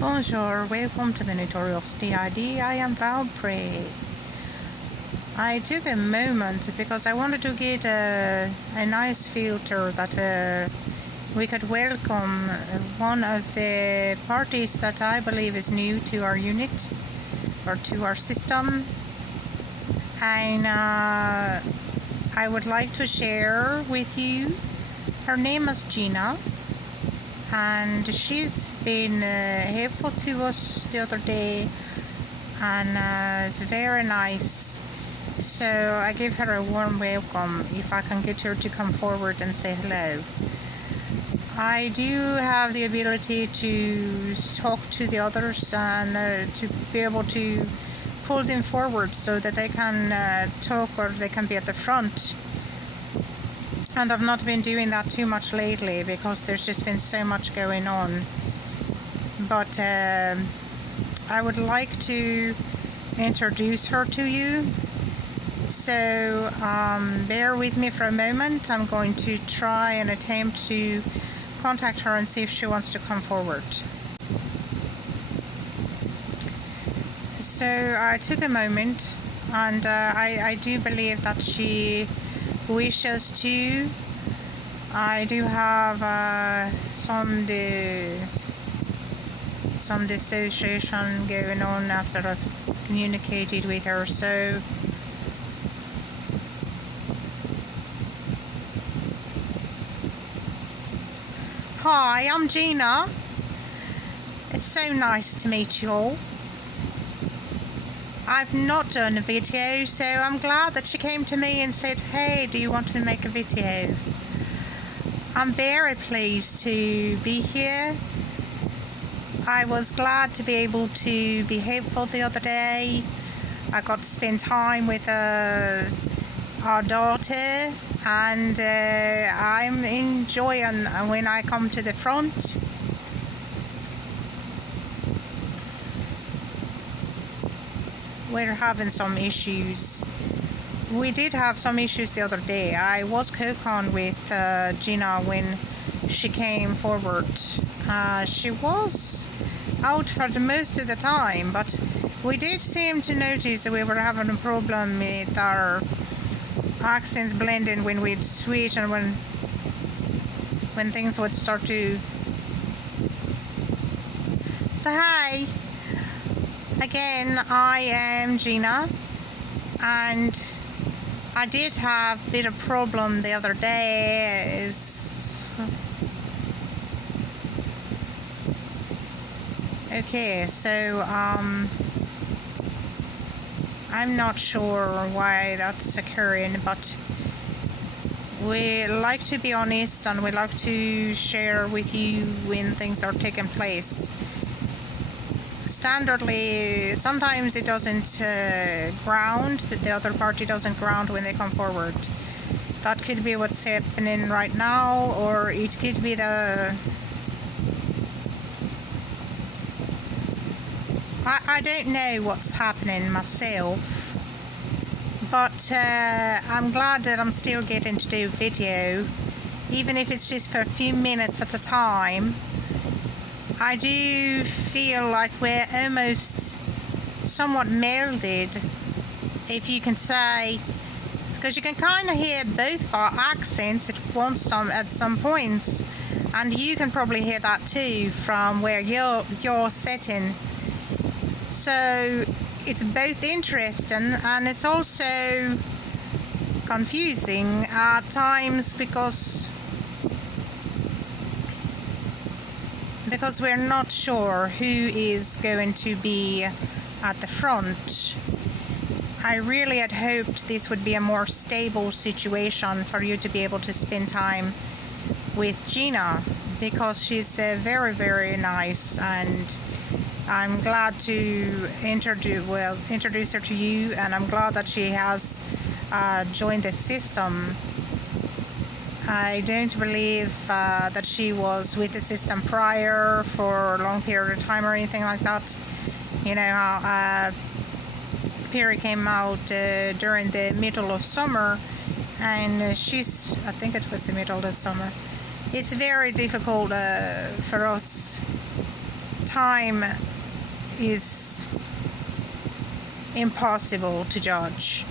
Bonjour, welcome to the Notorious D.I.D. I am Valpray. I took a moment because I wanted to get a nice filter that we could welcome one of the parties that I believe is new to our unit or to our system, and I would like to share with you. Her name is Gina, and she's been helpful to us the other day, and it's very nice. So I give her a warm welcome if I can get her to come forward and say hello. I do have the ability to talk to the others and to be able to pull them forward so that they can talk, or they can be at the front. And I've not been doing that too much lately because there's just been so much going on. But I would like to introduce her to you. So bear with me for a moment. I'm going to try and attempt to contact her and see if she wants to come forward. So I took a moment, and I do believe that she wishes to. I do have some dissociation going on after I've communicated with her. So hi, I'm Gina. It's so nice to meet you all. I've not done a video, so I'm glad that she came to me and said, hey, do you want to make a video? I'm very pleased to be here. I was glad to be able to be helpful the other day. I got to spend time with our daughter, and I'm enjoying when I come to the front. We're having some issues. We did have some issues the other day. I was co-con with Gina when she came forward. She was out for the most of the time, but we did seem to notice that we were having a problem with our accents blending when we'd switch, and when things would start to. So hi again, I am Gina, and I did have a bit of problem the other day. Okay, so I'm not sure why that's occurring, but we like to be honest, and we like to share with you when things are taking place. Standardly, sometimes it doesn't ground, the other party doesn't ground when they come forward. That could be what's happening right now, or it could be I don't know what's happening myself, but I'm glad that I'm still getting to do video, even if it's just for a few minutes at a time. I do feel like we're almost somewhat melded, if you can say, because you can kind of hear both our accents at some points, and you can probably hear that too from where you're sitting. So it's both interesting and it's also confusing at times because we're not sure who is going to be at the front. I really had hoped this would be a more stable situation for you to be able to spend time with Gina, because she's very, very nice, and I'm glad to introduce her to you, and I'm glad that she has joined the system. I don't believe that she was with the system prior for a long period of time or anything like that. You know how Perry came out during the middle of summer, and I think it was the middle of summer. It's very difficult for us time is impossible to judge.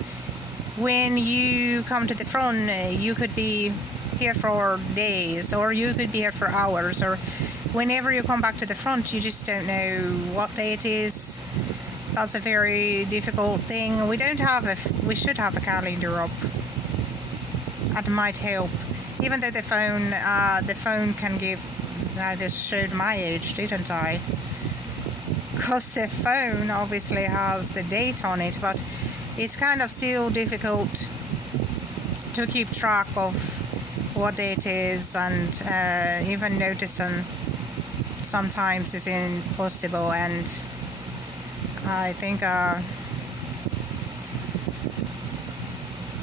When you come to the front, you could be here for days, or you could be here for hours, or whenever you come back to the front, you just don't know what day it is. That's a very difficult thing. We should have a calendar up. That might help. Even though the phone can give. I just showed my age, didn't I? Because the phone obviously has the date on it, but it's kind of still difficult to keep track of what day it is, and even noticing sometimes is impossible. And I think I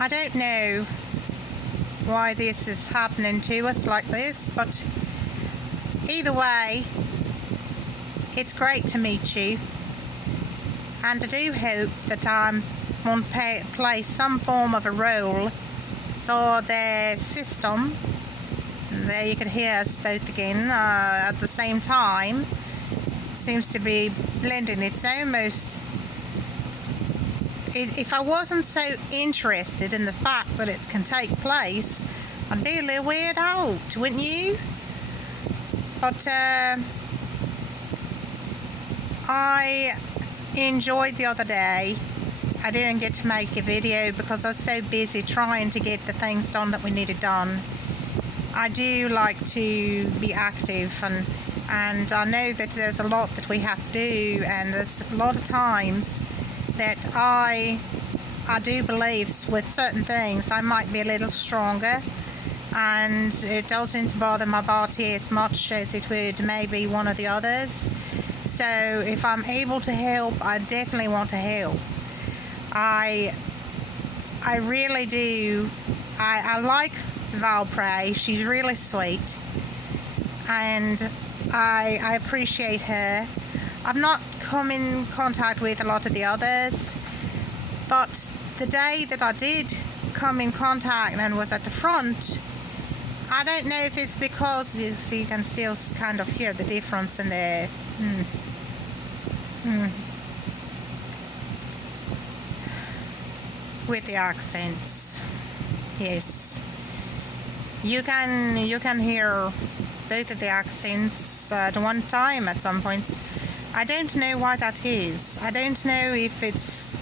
don't know why this is happening to us like this, but either way, it's great to meet you, and I do hope that I'm going to play some form of a role for the system. There you can hear us both again at the same time. It seems to be blending. It's almost, if I wasn't so interested in the fact that it can take place, I'd be a little weirded out, wouldn't you? But I enjoyed the other day. I didn't get to make a video because I was so busy trying to get the things done that we needed done. I do like to be active, and I know that there's a lot that we have to do, and there's a lot of times that I do believe with certain things I might be a little stronger, and it doesn't bother my body as much as it would maybe one of the others. So if I'm able to help, I definitely want to help. I really do. I like Valpray. She's really sweet, and I appreciate her. I've not come in contact with a lot of the others, but the day that I did come in contact and was at the front, I don't know if it's because you can still kind of hear the difference in the with the accents. Yes, you can hear both of the accents at one time at some points. I don't know why that is. I don't know if it's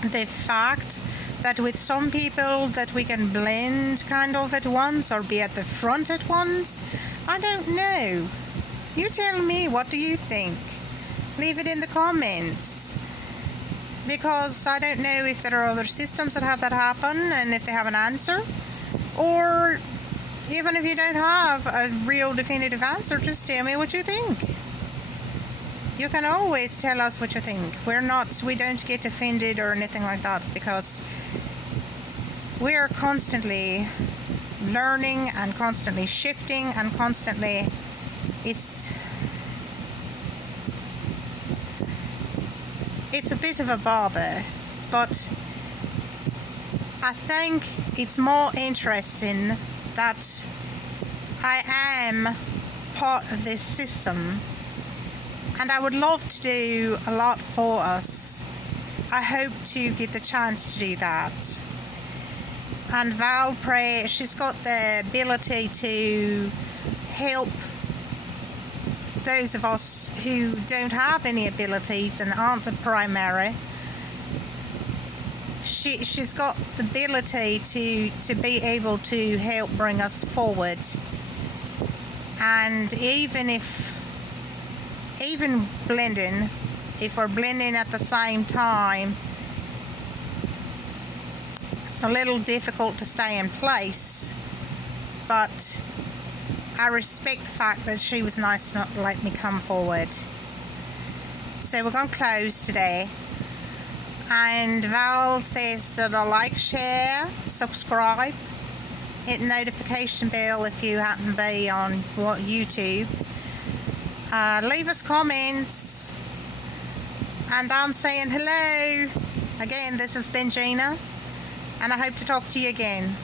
the fact that with some people that we can blend kind of at once or be at the front at once. I don't know. You tell me, what do you think? Leave it in the comments, because I don't know if there are other systems that have that happen, and if they have an answer, or even if you don't have a real definitive answer, just tell me what you think. You can always tell us what you think. We don't get offended or anything like that, because we're constantly learning and constantly shifting and constantly, it's a bit of a bother, but I think it's more interesting that I am part of this system, and I would love to do a lot for us. I hope to get the chance to do that. And Valpray, she's got the ability to help those of us who don't have any abilities and aren't a primary. She's got the ability to be able to help bring us forward. And even blending, if we're blending at the same time, it's a little difficult to stay in place, but I respect the fact that she was nice enough to let me come forward. So we're going to close today. And Val says that I like, share, subscribe, hit the notification bell if you happen to be on YouTube. Leave us comments. And I'm saying hello. Again, this has been Gina, and I hope to talk to you again.